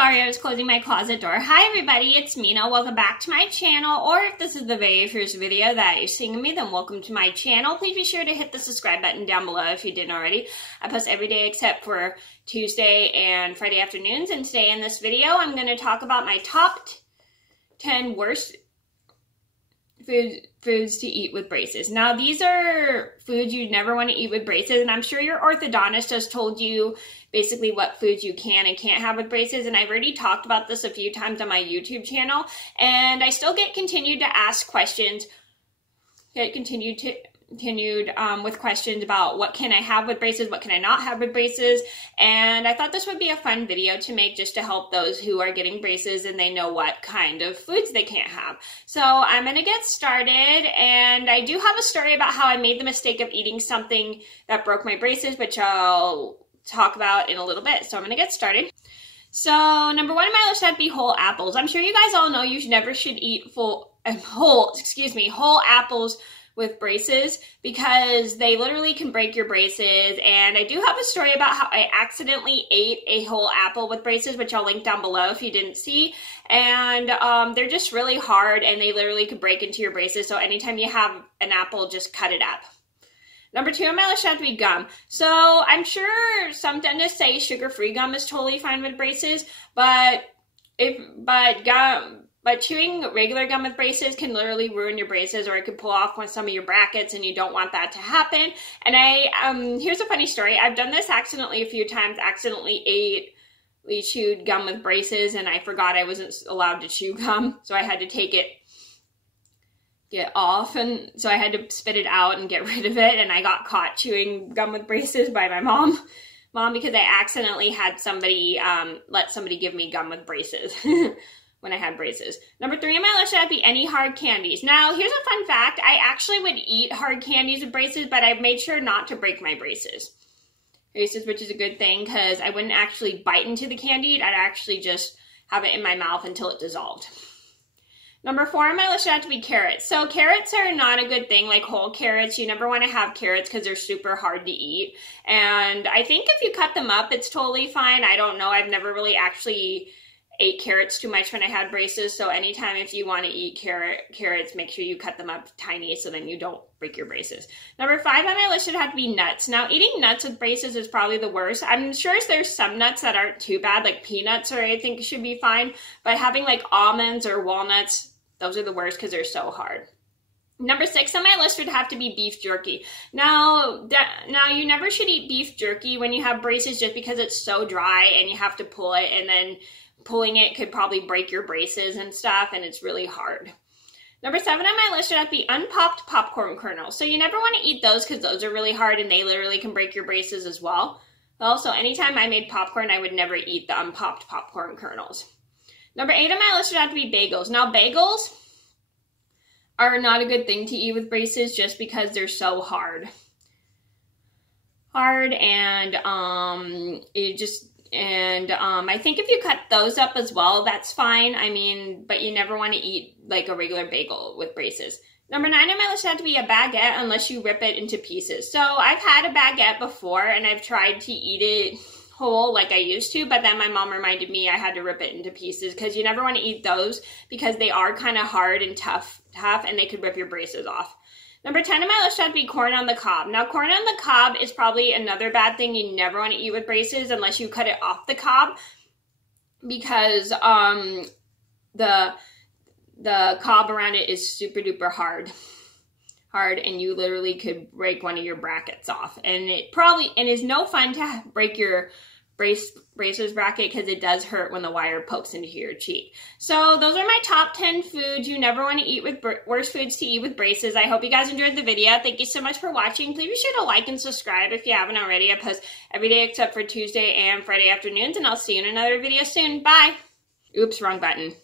Sorry, I was closing my closet door. Hi everybody, it's Mena. Welcome back to my channel, or if this is the very first video that you're seeing of me, then welcome to my channel. Please be sure to hit the subscribe button down below if you didn't already. I post every day except for Tuesday and Friday afternoons, and today in this video I'm going to talk about my top 10 worst foods to eat with braces. Now, these are foods you never want to eat with braces, and I'm sure your orthodontist has told you basically what foods you can and can't have with braces, and I've already talked about this a few times on my YouTube channel, and I still get continued to ask questions, with questions about what can I have with braces, what can I not have with braces, and I thought this would be a fun video to make just to help those who are getting braces and they know what kind of foods they can't have. So I'm going to get started, and I do have a story about how I made the mistake of eating something that broke my braces, which I'll talk about in a little bit. So I'm going to get started. So number one on my list would be whole apples. I'm sure you guys all know you never should eat whole apples with braces because they literally can break your braces. And I do have a story about how I accidentally ate a whole apple with braces, which I'll link down below if you didn't see. And they're just really hard and they literally could break into your braces. So anytime you have an apple, just cut it up. Number two on my list should have to be gum. So I'm sure some dentists say sugar-free gum is totally fine with braces, but chewing regular gum with braces can literally ruin your braces, or it could pull off some of your brackets, and you don't want that to happen. And here's a funny story. I've done this accidentally a few times, chewed gum with braces, and I forgot I wasn't allowed to chew gum, so I had to get off, and so I had to spit it out and get rid of it, and I got caught chewing gum with braces by my mom because I accidentally had somebody let somebody give me gum with braces when I had braces. Number three on my list should be any hard candies. Now, here's a fun fact. I actually would eat hard candies with braces, but I've made sure not to break my braces, which is a good thing because I wouldn't actually bite into the candy. I'd actually just have it in my mouth until it dissolved. Number four on my list should have to be carrots. So carrots are not a good thing, like whole carrots. You never want to have carrots because they're super hard to eat. And I think if you cut them up, it's totally fine. I don't know. I've never really actually ate carrots too much when I had braces. So anytime if you want to eat carrots, make sure you cut them up tiny so then you don't break your braces. Number five on my list should have to be nuts. Now, eating nuts with braces is probably the worst. I'm sure there's some nuts that aren't too bad, like peanuts or I think should be fine. But having like almonds or walnuts, those are the worst because they're so hard. Number six on my list would have to be beef jerky. Now you never should eat beef jerky when you have braces just because it's so dry and you have to pull it, and then pulling it could probably break your braces and stuff, and it's really hard. Number seven on my list should have to be unpopped popcorn kernels. So you never want to eat those because those are really hard and they literally can break your braces as well. Also, anytime I made popcorn, I would never eat the unpopped popcorn kernels. Number eight on my list should have to be bagels. Now, bagels are not a good thing to eat with braces just because they're so hard. And I think if you cut those up as well, that's fine. I mean, but you never want to eat like a regular bagel with braces. Number nine on my list had to be a baguette unless you rip it into pieces. So I've had a baguette before and I've tried to eat it whole like I used to, but then my mom reminded me I had to rip it into pieces because you never want to eat those because they are kind of hard and tough and they could rip your braces off. Number 10 on my list should be corn on the cob. Now, corn on the cob is probably another bad thing you never want to eat with braces unless you cut it off the cob because the cob around it is super duper hard and you literally could break one of your brackets off. And it is no fun to break your braces bracket because it does hurt when the wire pokes into your cheek. So those are my top 10 foods you never want to eat with worst foods to eat with braces. I hope you guys enjoyed the video. Thank you so much for watching. Please be sure to like and subscribe if you haven't already. I post every day except for Tuesday and Friday afternoons, and I'll see you in another video soon. Bye. Oops, wrong button.